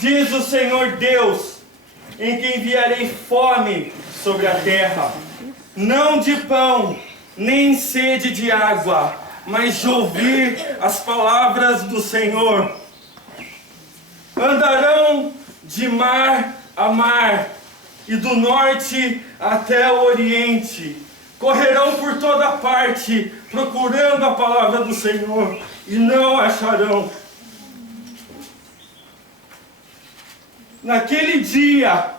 diz o Senhor Deus, em que enviarei fome sobre a terra, não de pão, nem sede de água, mas de ouvir as palavras do Senhor. Andarão de mar a mar, e do norte até o oriente. Correrão por toda parte, procurando a palavra do Senhor, e não acharão. Naquele dia,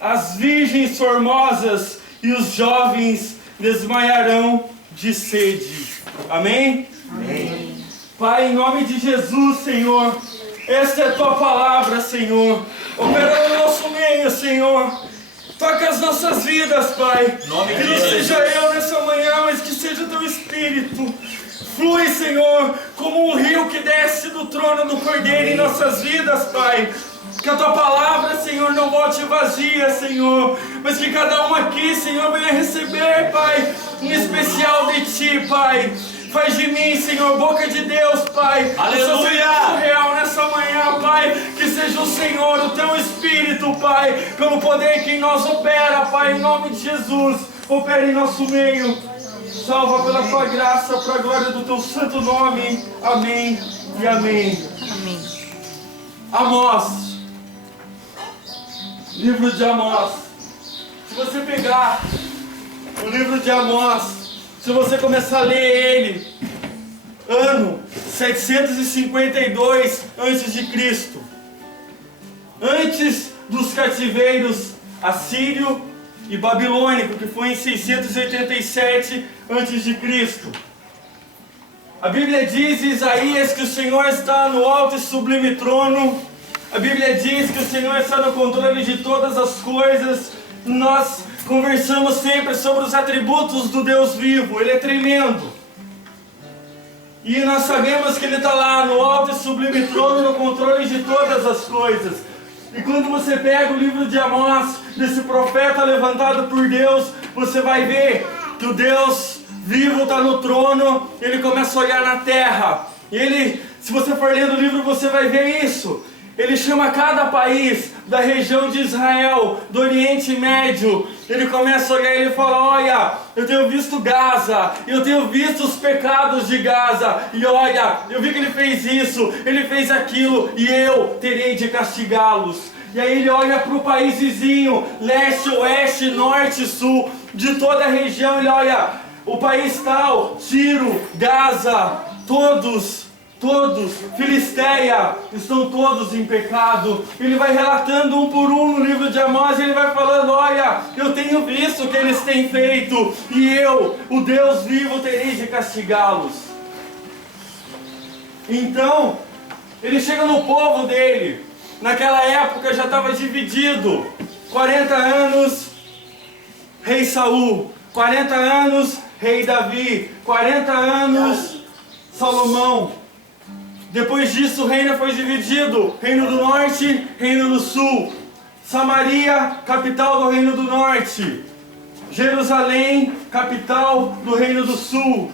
as virgens formosas e os jovens desmaiarão de sede. Amém? Amém. Pai, em nome de Jesus, Senhor, esta é a Tua palavra, Senhor. Opera no nosso meio, Senhor. Toca as nossas vidas, Pai. Que não seja eu nessa manhã, mas que seja o Teu Espírito. Flui, Senhor, como um rio que desce do trono do Cordeiro em nossas vidas, Pai. Que a Tua palavra, Senhor, não volte vazia, Senhor, mas que cada um aqui, Senhor, venha receber, Pai, um especial de Ti, Pai. Faz de mim, Senhor, boca de Deus, Pai. Aleluia! Real nessa manhã, Pai. Que seja o Senhor, o Teu Espírito, Pai, pelo poder que em nós opera, Pai, em nome de Jesus. Opera em nosso meio. Salva pela Tua graça, para a glória do Teu santo nome. Amém e amém. Amém. Amós. Livro de Amós. Se você pegar o livro de Amós, se você começar a ler ele, ano 752 a.C., antes dos cativeiros assírio e babilônico, que foi em 687 a.C. A Bíblia diz em Isaías que o Senhor está no alto e sublime trono. A Bíblia diz que o Senhor está no controle de todas as coisas. Nós conversamos sempre sobre os atributos do Deus vivo. Ele é tremendo. E nós sabemos que Ele está lá no alto e sublime trono, no controle de todas as coisas. E quando você pega o livro de Amós, desse profeta levantado por Deus, você vai ver que o Deus vivo está no trono. Ele começa a olhar na terra. E ele, se você for lendo o livro, você vai ver isso. Ele chama cada país da região de Israel, do Oriente Médio. Ele começa a olhar e ele fala: olha, eu tenho visto Gaza, eu tenho visto os pecados de Gaza. E olha, eu vi que ele fez isso, ele fez aquilo, e eu terei de castigá-los. E aí ele olha para o país vizinho, leste, oeste, norte, sul, de toda a região. Ele olha, o país tal, Tiro, Gaza, todos, Filisteia, estão todos em pecado. Ele vai relatando um por um no livro de Amós, e ele vai falando: olha, eu tenho visto o que eles têm feito, e eu, o Deus vivo, terei de castigá-los. Então, ele chega no povo dele. Naquela época já estava dividido: 40 anos, rei Saul; 40 anos, rei Davi; 40 anos, Salomão. Depois disso o reino foi dividido: reino do norte, reino do sul. Samaria, capital do reino do norte. Jerusalém, capital do reino do sul.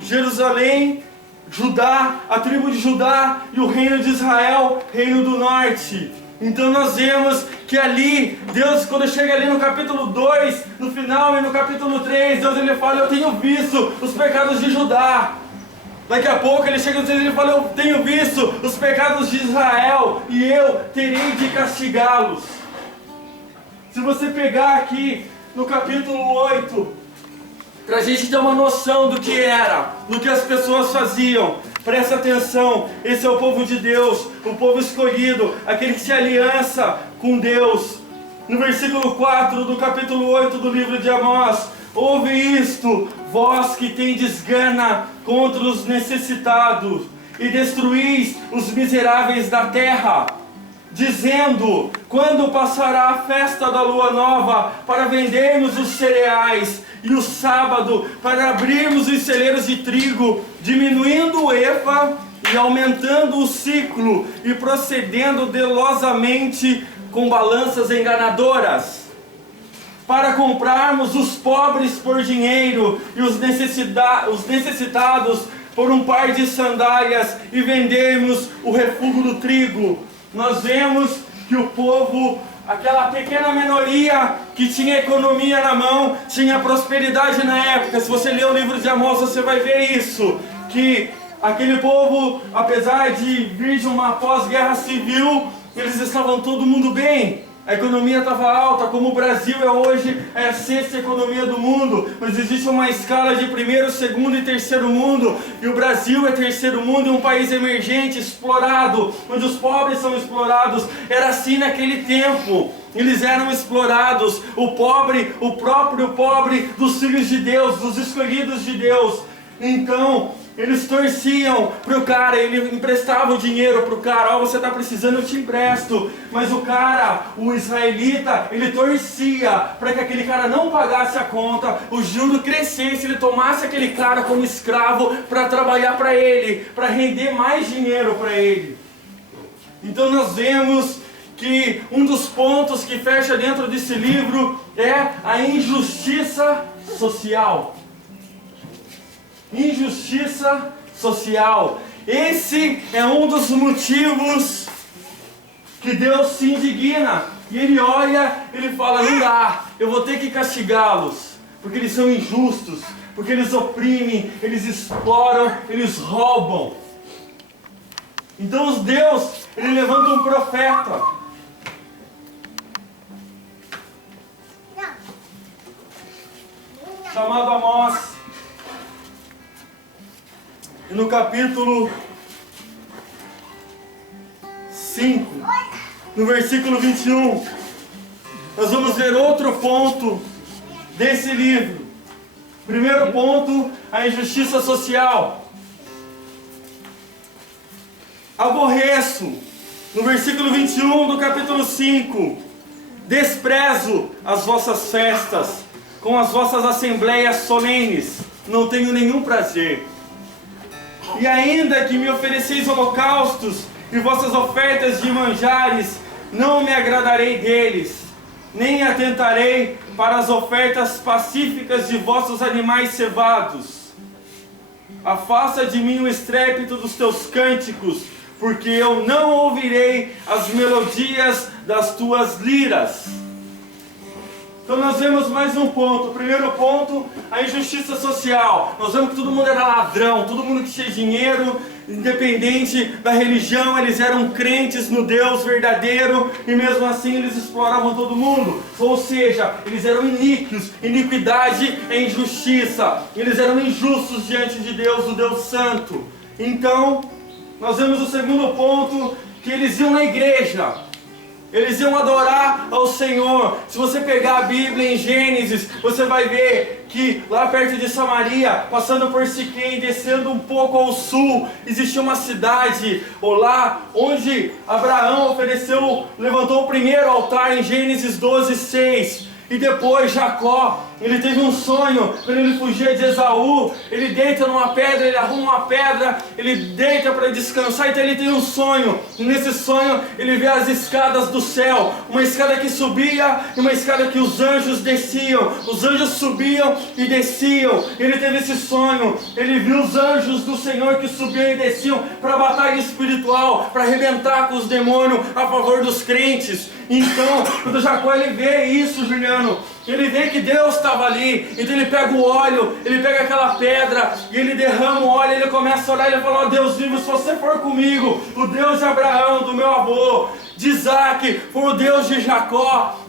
Jerusalém, Judá, a tribo de Judá, e o reino de Israel, reino do norte. Então nós vemos que ali, Deus, quando chega ali no capítulo 2, no final, e no capítulo 3, Deus ele fala: eu tenho visto os pecados de Judá. Daqui a pouco ele chega no 3 e ele fala: eu tenho visto os pecados de Israel, e eu terei de castigá-los. Se você pegar aqui no capítulo 8, para a gente ter uma noção do que era, do que as pessoas faziam, presta atenção: esse é o povo de Deus, o povo escolhido, aquele que se aliança com Deus. No versículo 4 do capítulo 8 do livro de Amós: ouve isto, vós que tendes gana contra os necessitados, e destruís os miseráveis da terra, dizendo: quando passará a festa da lua nova, para vendermos os cereais, e o sábado, para abrirmos os celeiros de trigo, diminuindo o efa e aumentando o ciclo, e procedendo delosamente com balanças enganadoras, para comprarmos os pobres por dinheiro, e os necessitados por um par de sandálias, e vendermos o refúgio do trigo. nós vemos que o povo, aquela pequena minoria que tinha economia na mão, tinha prosperidade na época. Se você ler o livro de Amós, você vai ver isso, que aquele povo, apesar de vir de uma pós-guerra civil, eles estavam todo mundo bem. A economia estava alta, como o Brasil é hoje, é a sexta economia do mundo, mas existe uma escala de primeiro, segundo e terceiro mundo, e o Brasil é terceiro mundo, é um país emergente, explorado, onde os pobres são explorados. Era assim naquele tempo, eles eram explorados, o pobre, o próprio pobre dos filhos de Deus, dos escolhidos de Deus. Então, eles torciam para o cara, eles emprestavam dinheiro para o cara. Ó, você está precisando, eu te empresto. Mas o cara, o israelita, ele torcia para que aquele cara não pagasse a conta, o juro crescesse, ele tomasse aquele cara como escravo para trabalhar para ele, para render mais dinheiro para ele. Então nós vemos que um dos pontos que fecha dentro desse livro é a injustiça social. Injustiça social. Esse é um dos motivos que Deus se indigna. E Ele olha, Ele fala, não dá, eu vou ter que castigá-los, porque eles são injustos, porque eles oprimem, eles exploram, eles roubam. Então Deus, Ele levanta um profeta, chamado Amós. E no capítulo 5, no versículo 21, nós vamos ver outro ponto desse livro. Primeiro ponto, a injustiça social. Aborreço, no versículo 21 do capítulo 5, desprezo as vossas festas, com as vossas assembleias solenes, não tenho nenhum prazer. E ainda que me ofereceis holocaustos e vossas ofertas de manjares, não me agradarei deles, nem atentarei para as ofertas pacíficas de vossos animais cevados. Afasta de mim o estrépito dos teus cânticos, porque eu não ouvirei as melodias das tuas liras. Então nós vemos mais um ponto. O primeiro ponto, a injustiça social. Nós vemos que todo mundo era ladrão, todo mundo que tinha dinheiro, independente da religião, eles eram crentes no Deus verdadeiro e mesmo assim eles exploravam todo mundo. Ou seja, eles eram iníquos, iniquidade é injustiça. Eles eram injustos diante de Deus, o Deus Santo. Então, nós vemos o segundo ponto, que eles iam na igreja. Eles iam adorar ao Senhor. Se você pegar a Bíblia em Gênesis, você vai ver que lá perto de Samaria, passando por Siquém, descendo um pouco ao sul, existia uma cidade, lá onde Abraão levantou o primeiro altar em Gênesis 12:6. E depois Jacó, ele teve um sonho, quando ele fugia de Esaú, ele deita numa pedra, ele arruma uma pedra, ele deita para descansar, então ele tem um sonho, e nesse sonho ele vê as escadas do céu, uma escada que subia e uma escada que os anjos desciam, os anjos subiam e desciam. Ele teve esse sonho, ele viu os anjos do Senhor que subiam e desciam para a batalha espiritual, para arrebentar com os demônios a favor dos crentes. Então, quando Jacó ele vê isso, Juliano, ele vê que Deus estava ali, então ele pega o óleo, ele pega aquela pedra e ele derrama o óleo, ele começa a orar, ele fala, ó Deus vivo, se você for comigo, o Deus de Abraão, do meu avô, de Isaac, for o Deus de Jacó,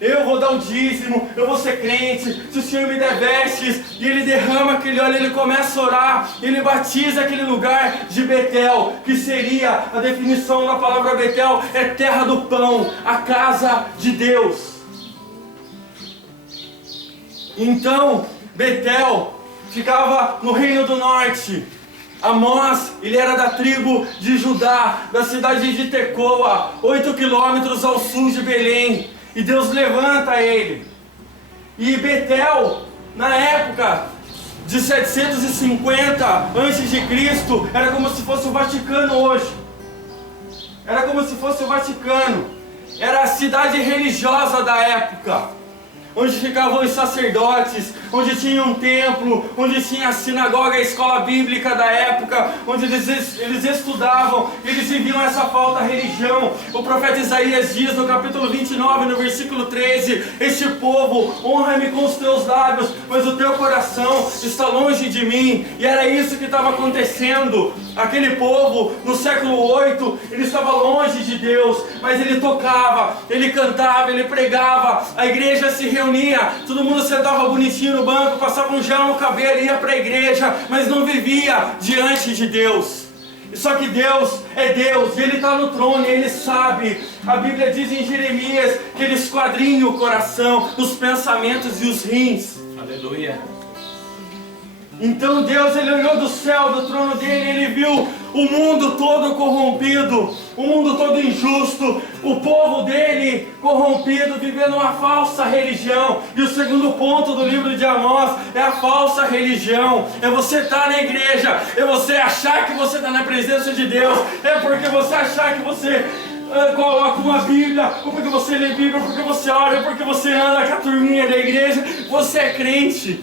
eu vou dar o dízimo, eu vou ser crente, se o Senhor me der vestes. E ele derrama aquele óleo, ele começa a orar, ele batiza aquele lugar de Betel, que seria, a definição da palavra Betel, é terra do pão, a casa de Deus. Então, Betel ficava no reino do norte. Amós, ele era da tribo de Judá, da cidade de Tecoa, 8 quilômetros ao sul de Belém. E Deus levanta ele. E Betel, na época de 750 a.C., era como se fosse o Vaticano hoje. Era como se fosse o Vaticano. Era a cidade religiosa da época, onde ficavam os sacerdotes, onde tinha um templo, onde tinha a sinagoga, a escola bíblica da época, onde eles estudavam, eles viviam essa falta religião. O profeta Isaías diz no capítulo 29, no versículo 13: este povo honra-me com os teus lábios, mas o teu coração está longe de mim. E era isso que estava acontecendo. Aquele povo, no século 8, ele estava longe de Deus, mas ele tocava, ele cantava, ele pregava, a igreja se reunia, todo mundo sentava bonitinho no banco, passava um gel no cabelo e ia para a igreja, mas não vivia diante de Deus. Só que Deus é Deus, e Ele está no trono, e Ele sabe. A Bíblia diz em Jeremias que Ele esquadrinha o coração, os pensamentos e os rins. Aleluia. Então Deus, Ele olhou do céu, do trono dele, Ele viu o mundo todo corrompido, o mundo todo injusto, o povo dele corrompido, vivendo uma falsa religião. E o segundo ponto do livro de Amós é a falsa religião. É você estar na igreja, é você achar que você está na presença de Deus, é porque você achar que você coloca uma Bíblia, ou porque você lê Bíblia, porque você ora, porque você anda com a turminha da igreja, você é crente.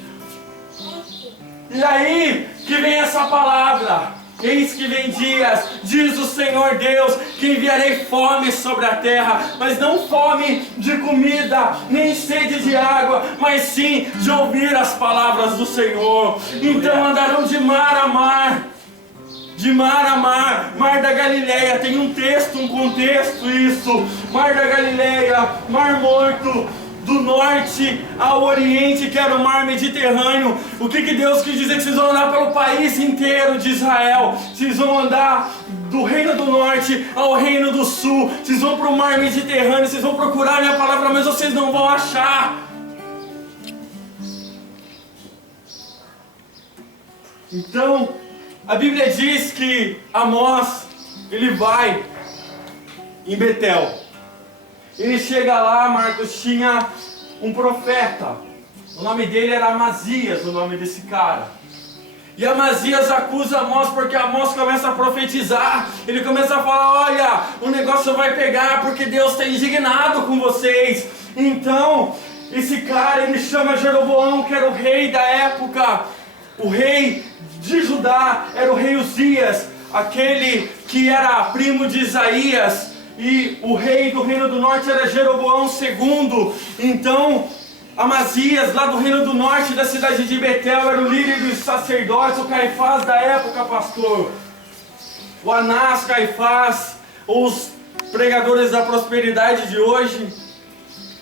E aí que vem essa palavra: eis que vem dias, diz o Senhor Deus, que enviarei fome sobre a terra, mas não fome de comida, nem sede de água, mas sim de ouvir as palavras do Senhor. Então andarão de mar a mar, de mar a mar, mar da Galileia. Tem um texto, um contexto isso: mar da Galileia, mar morto, do norte ao oriente, que era o mar Mediterrâneo. O que Deus quis dizer? Que vocês vão andar pelo país inteiro de Israel. Vocês vão andar do reino do norte ao reino do sul. Vocês vão para o mar Mediterrâneo. Vocês vão procurar a minha palavra, mas vocês não vão achar. Então, a Bíblia diz que Amós, ele vai em Betel. Ele chega lá, Marcos, tinha um profeta. O nome dele era Amazias, o nome desse cara. E Amazias acusa Amós, porque Amós começa a profetizar. Ele começa a falar: olha, o negócio vai pegar, porque Deus está indignado com vocês. Então, esse cara, ele chama Jeroboão, que era o rei da época. O rei de Judá era o rei Uzias, aquele que era primo de Isaías. E o rei do reino do norte era Jeroboão II. Então Amazias, lá do reino do norte, da cidade de Betel, era o líder dos sacerdotes, o Caifás da época, pastor. O Anás, Caifás, os pregadores da prosperidade de hoje,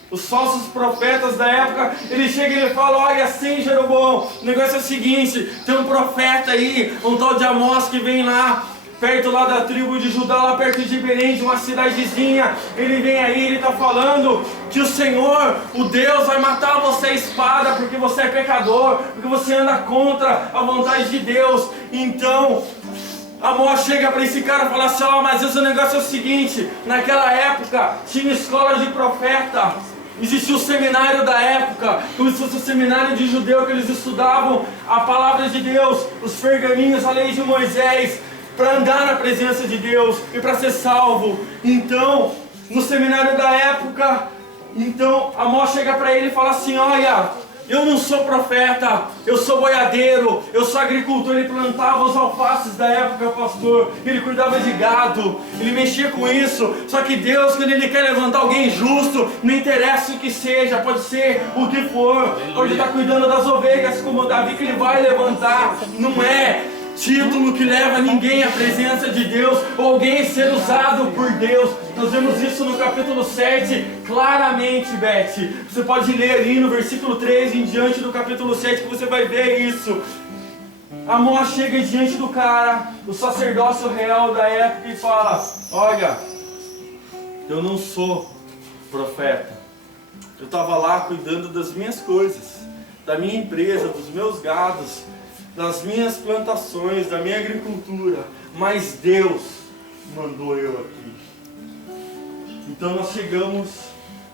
os falsos profetas da época. Ele chega e ele fala: olha, sim, Jeroboão, o negócio é o seguinte, tem um profeta aí, um tal de Amós, que vem lá perto lá da tribo de Judá, lá perto de Belém, de uma cidadezinha. Ele vem aí, ele está falando que o Senhor, o Deus, vai matar você a espada, porque você é pecador, porque você anda contra a vontade de Deus. Então Amós chega para esse cara e fala assim: ó, mas esse negócio é o seguinte, naquela época tinha escola de profeta, existia o seminário da época, como se fosse o seminário de judeu, que eles estudavam a palavra de Deus, os pergaminhos, a lei de Moisés, para andar na presença de Deus e para ser salvo. Então, no seminário da época, então Amós chega para ele e fala assim: olha, eu não sou profeta, eu sou boiadeiro, eu sou agricultor. Ele plantava os alfaces da época, pastor, ele cuidava de gado, ele mexia com isso. Só que Deus, quando Ele quer levantar alguém justo, não interessa o que seja, pode ser o que for, pode estar cuidando das ovelhas como Davi, que Ele vai levantar. Não é título que leva ninguém à presença de Deus, ou alguém ser usado por Deus. Nós vemos isso no capítulo 7 claramente, Beth. Você pode ler ali no versículo 13 em diante do capítulo 7, que você vai ver isso. Amós chega diante do cara, o sacerdócio real da época, e fala: olha, eu não sou profeta, eu estava lá cuidando das minhas coisas, da minha empresa, dos meus gados, das minhas plantações, da minha agricultura, mas Deus mandou eu aqui. Então nós chegamos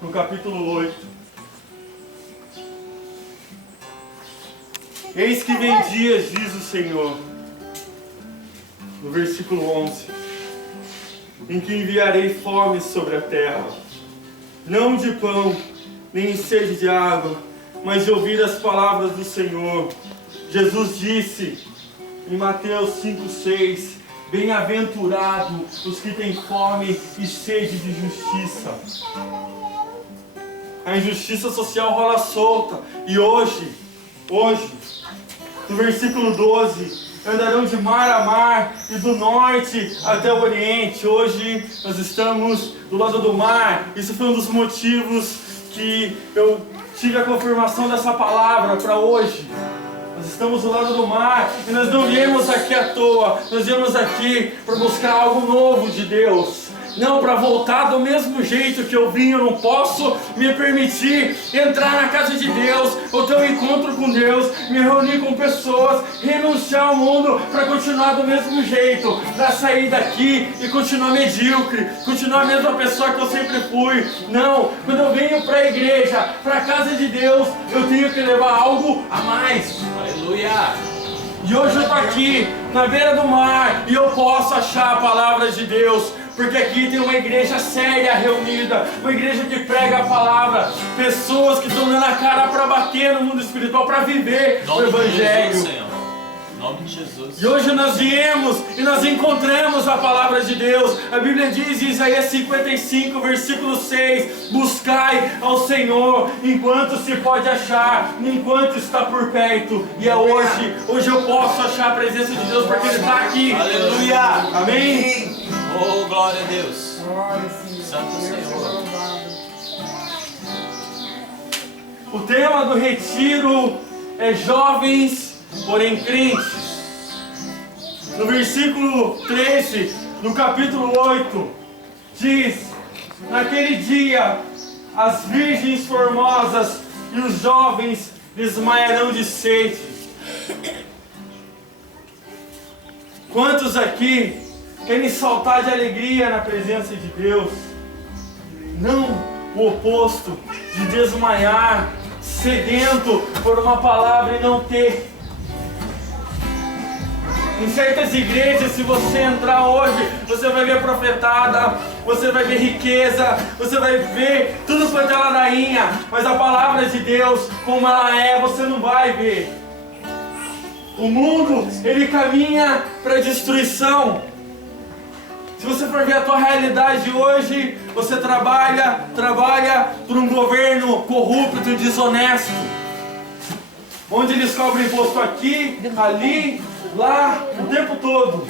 no capítulo 8. Eis que vem dias, diz o Senhor, no versículo 11, em que enviarei fome sobre a terra, não de pão, nem sede de água, mas de ouvir as palavras do Senhor. Jesus disse em Mateus 5,6: bem-aventurados os que têm fome e sede de justiça. A injustiça social rola solta. E hoje, no versículo 12, andarão de mar a mar e do norte até o oriente. Hoje nós estamos do lado do mar. Isso foi um dos motivos que eu tive a confirmação dessa palavra para hoje. Nós estamos do lado do mar e nós não viemos aqui à toa. Nós viemos aqui para buscar algo novo de Deus. Não para voltar do mesmo jeito que eu vim. Eu não posso me permitir entrar na casa de Deus, ou ter um encontro com Deus, me reunir com pessoas, renunciar ao mundo para continuar do mesmo jeito, para sair daqui e continuar medíocre, continuar a mesma pessoa que eu sempre fui. Não, quando eu venho para a igreja, para a casa de Deus, eu tenho que levar algo a mais. Aleluia! E hoje eu estou aqui na beira do mar e eu posso achar a palavra de Deus, porque aqui tem uma igreja séria reunida, uma igreja que prega a palavra, pessoas que estão dando a cara para bater no mundo espiritual, para viver o Evangelho. Jesus, Senhor. Em nome de Jesus. E hoje nós viemos e nós encontramos a palavra de Deus. A Bíblia diz em Isaías 55, versículo 6: buscai ao Senhor enquanto se pode achar, enquanto está por perto. E é hoje eu posso achar a presença de Deus, porque Ele está aqui. Aleluia! Amém? Oh, glória a Deus. Glória, Senhor. Santo Senhor. O tema do retiro é jovens, porém crentes. No versículo 13, no capítulo 8, diz: naquele dia as virgens formosas e os jovens desmaiarão de sede. Quantos aqui querem saltar de alegria na presença de Deus? Não o oposto de desmaiar, sedento por uma palavra e não ter. Em certas igrejas, se você entrar hoje, você vai ver profetada, você vai ver riqueza, você vai ver tudo quanto é ladainha, mas a palavra de Deus, como ela é, você não vai ver. O mundo, ele caminha para a destruição. Se você for ver a tua realidade hoje, você trabalha por um governo corrupto e desonesto, onde eles cobram imposto aqui, ali, lá, o tempo todo,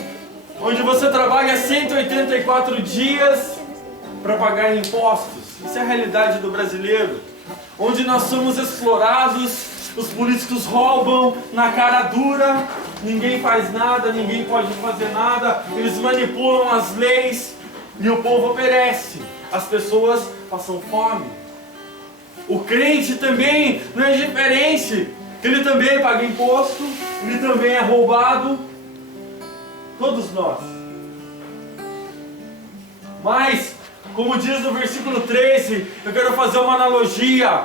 onde você trabalha 184 dias para pagar impostos. Isso é a realidade do brasileiro, onde nós somos explorados, os políticos roubam na cara dura, ninguém faz nada, ninguém pode fazer nada, eles manipulam as leis e o povo perece, as pessoas passam fome. O crente também não é diferente, ele também paga imposto, ele também é roubado, todos nós. Mas, como diz no versículo 13, eu quero fazer uma analogia.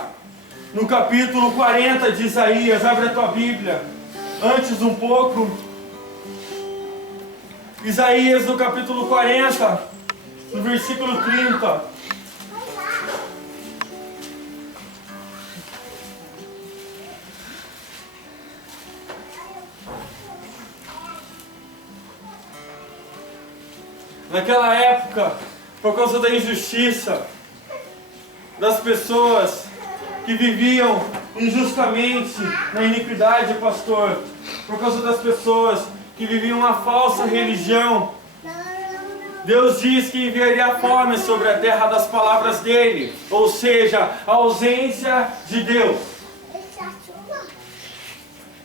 No capítulo 40 de Isaías, abre a tua Bíblia, antes um pouco, Isaías no capítulo 40, no versículo 30. Naquela época, por causa da injustiça das pessoas que viviam injustamente na iniquidade, pastor, por causa das pessoas que viviam uma falsa religião, Deus diz que enviaria fome sobre a terra das palavras dele, ou seja, a ausência de Deus.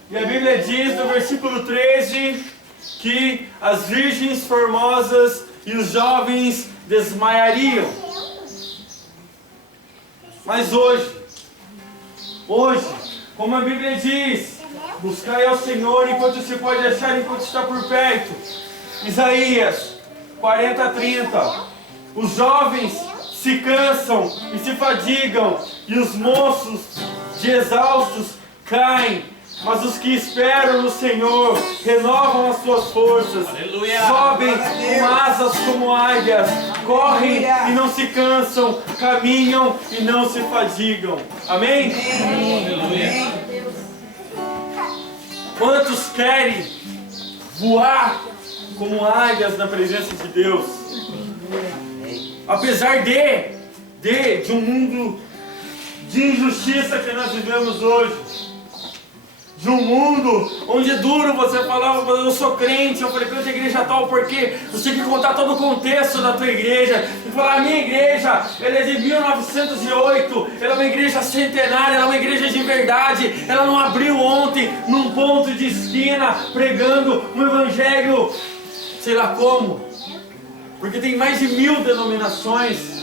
E a Bíblia diz no versículo 13 que as virgens formosas e os jovens desmaiariam. Mas hoje, como a Bíblia diz, buscai ao Senhor enquanto se pode achar, enquanto está por perto. Isaías 40:30. Os jovens se cansam e se fadigam, e os moços de exaustos caem Mas os que esperam no Senhor renovam as suas forças, Aleluia. sobem com asas como águias, correm e não se cansam, caminham e não se fadigam. Amém? Aleluia. Quantos querem voar como águias na presença de Deus? Apesar de um mundo de injustiça que nós vivemos hoje, de um mundo onde é duro você falar, eu sou crente, eu frequento a igreja tal, porque você tem que contar todo o contexto da tua igreja, e falar, a minha igreja, ela é de 1908, ela é uma igreja centenária, ela é uma igreja de verdade, ela não abriu ontem num ponto de esquina, pregando um evangelho, sei lá como, porque tem mais de 1000 denominações.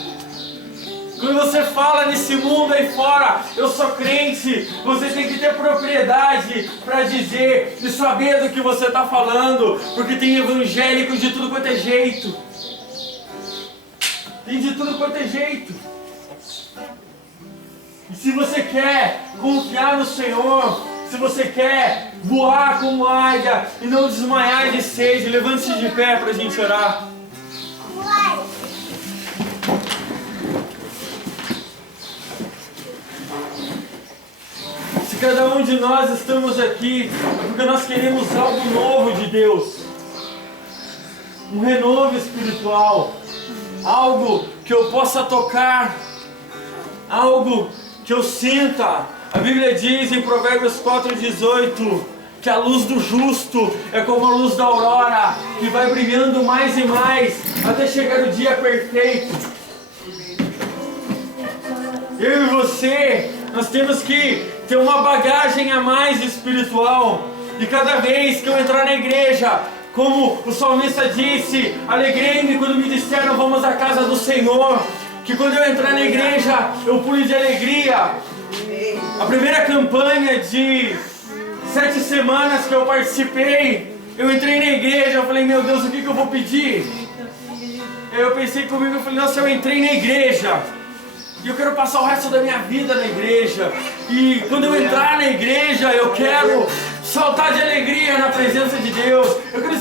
Quando você fala nesse mundo aí fora, eu sou crente, você tem que ter propriedade para dizer e saber do que você está falando, porque tem evangélicos de tudo quanto é jeito. Tem de tudo quanto é jeito. E se você quer confiar no Senhor, se você quer voar como águia e não desmaiar de sede, levante-se de pé para a gente orar. Se cada um de nós estamos aqui, é porque nós queremos algo novo de Deus. Um renovo espiritual. Algo que eu possa tocar. Algo que eu sinta. A Bíblia diz em Provérbios 4,18 que a luz do justo é como a luz da aurora, que vai brilhando mais e mais até chegar o dia perfeito. Eu e você, nós temos que ter uma bagagem a mais espiritual. E cada vez que eu entrar na igreja, como o salmista disse, alegrei-me quando me disseram vamos à casa do Senhor. Que quando eu entrar na igreja, eu pulo de alegria. A primeira campanha de 7 semanas que eu participei, eu entrei na igreja, eu falei, meu Deus, o que eu vou pedir? Eu pensei comigo, eu falei, nossa, eu entrei na igreja. E eu quero passar o resto da minha vida na igreja. E quando eu entrar na igreja, eu quero saltar de alegria na presença de Deus. Eu quero